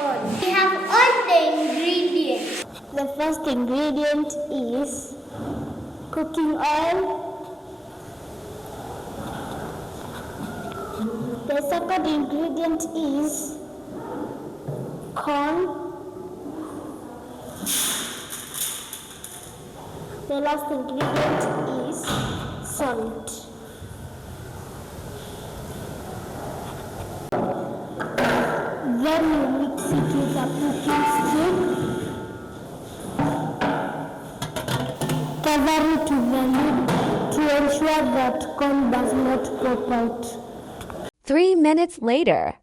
corn. We have all the ingredients. The first ingredient is cooking oil. The second ingredient is corn. The last ingredient is salt. Then you mix it with a cooking stick. Cover it with the lid to ensure that corn does not pop out. 3 minutes later.